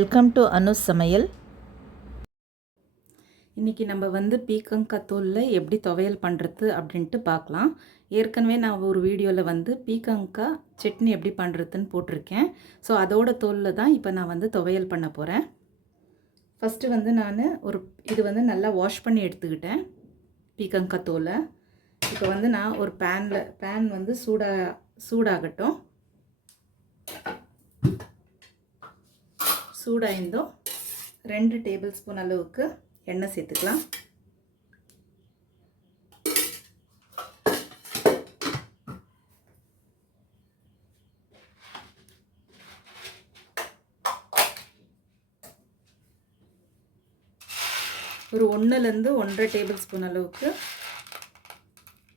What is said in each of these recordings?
Welcome to Anu's சமையல். இன்றைக்கி நம்ம வந்து பீக்கங்காய் தோலில் எப்படி துவையல் பண்ணுறது அப்படின்ட்டு பார்க்கலாம். ஏற்கனவே நான் ஒரு வீடியோவில் வந்து பீக்கங்காய் சட்னி எப்படி பண்ணுறதுன்னு போட்டிருக்கேன். ஸோ அதோட தோலில் தான் இப்போ நான் வந்து துவையல் பண்ண போகிறேன். ஃபஸ்ட்டு வந்து நான் இது வந்து நல்லா வாஷ் பண்ணி எடுத்துக்கிட்டேன் பீக்கங்காய் தோலை. இப்போ வந்து நான் ஒரு பேன் வந்து சூடாகட்டும். சூடாயிருந்தோம் 2 டேபிள் ஸ்பூன் அளவுக்கு எண்ணெய் சேர்த்துக்கலாம். ஒரு 1லேருந்து 1.5 டேபிள் ஸ்பூன் அளவுக்கு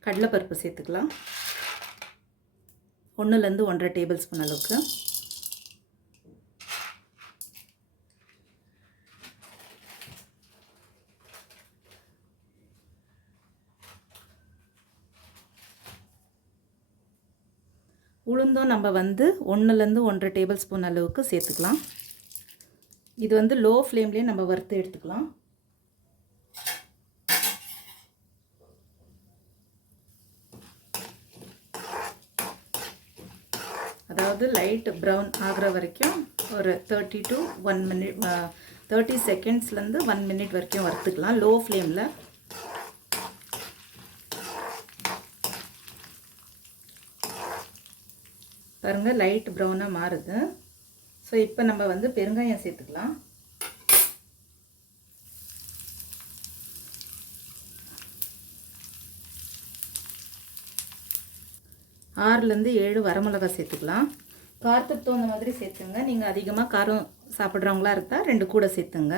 கடலைப்பருப்பு சேர்த்துக்கலாம். 1லேருந்து 1.5 டேபிள் ஸ்பூன் அளவுக்கு. உளுந்தும் நம்ம வந்து 1லேருந்து 1.5 டேபிள் ஸ்பூன் அளவுக்கு சேர்த்துக்கலாம். இது வந்து லோ ஃப்ளேம்லேயே நம்ம வறுத்து எடுத்துக்கலாம். அதாவது லைட் ப்ரௌன் ஆகிற வரைக்கும் ஒரு 30 செகண்ட்ஸ்லேருந்து 1 மினிட் வரைக்கும் வறுத்துக்கலாம் லோ ஃப்ளேமில். பாருங்கள், லைட் ப்ரௌனாக மாறுது. ஸோ இப்போ நம்ம வந்து பெருங்காயம் சேர்த்துக்கலாம். ஆறுலேருந்து 7 வரமிளகாய் சேர்த்துக்கலாம். காரத்துக்கு தகுந்த மாதிரி சேர்த்துங்க. நீங்கள் அதிகமாக காரம் சாப்பிட்றவங்களா இருந்தால் 2 கூட சேர்த்துங்க.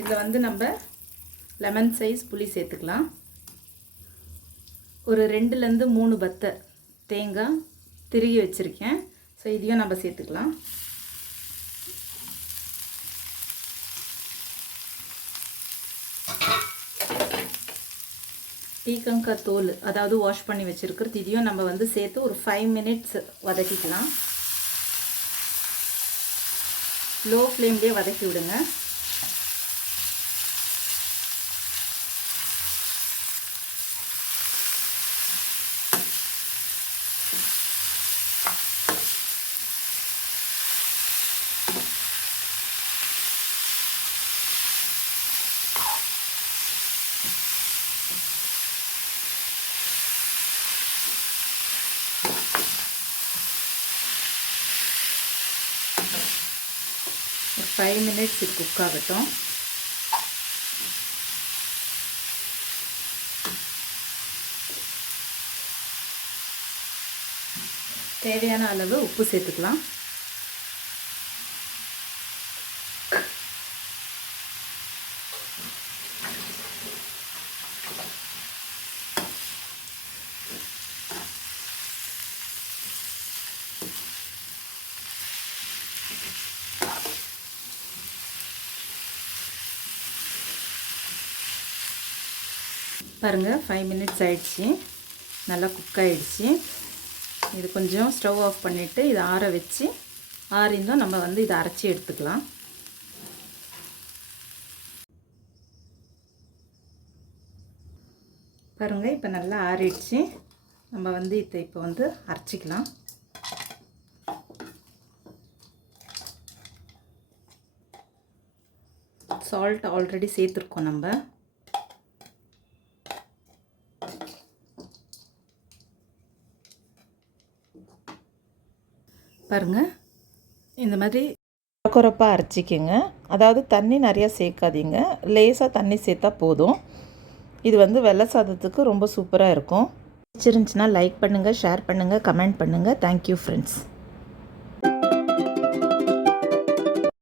இதில் வந்து நம்ம லெமன் சைஸ் புளி சேர்த்துக்கலாம். ஒரு 2லேருந்து 3 பத்தை தேங்காய் திருகி வச்சுருக்கேன். ஸோ இதையும் நம்ம சேர்த்துக்கலாம். பீக்கங்காய் தோல் அதாவது வாஷ் பண்ணி வச்சுருக்கிறது இதையும் நம்ம வந்து சேர்த்து ஒரு 5 மினிட்ஸ் வதக்கிக்கலாம். லோ ஃப்ளேம்லேயே வதக்கி விடுங்க. ஒரு 5 மினிட்ஸ் இது குக் ஆகட்டும். தேவையான அளவு உப்பு சேர்த்துக்கலாம். பாருங்கள், 5 மினிட்ஸ் ஆயிடுச்சு. நல்லா குக் ஆகிடுச்சு. இது கொஞ்சம் ஸ்டவ் ஆஃப் பண்ணிவிட்டு இதை ஆற வச்சு ஆறிந்தும் நம்ம வந்து இதை அரைச்சி எடுத்துக்கலாம். பாருங்கள், இப்போ நல்லா ஆறிடுச்சு. நம்ம வந்து இதை இப்போ வந்து அரைச்சிக்கலாம். சால்ட் ஆல்ரெடி சேர்த்துருக்கோம் நம்ம. பாருங்கள், இந்த மாதிரி கொரப்பாக அரைச்சிக்கங்க. அதாவது தண்ணி நிறையா சேர்க்காதீங்க, லேசாக தண்ணி சேர்த்தா போதும். இது வந்து வெள்ளை சாதத்துக்கு ரொம்ப சூப்பராக இருக்கும். பிடிச்சிருந்துச்சுன்னா லைக் பண்ணுங்கள், ஷேர் பண்ணுங்கள், கமெண்ட் பண்ணுங்கள். Thank you friends.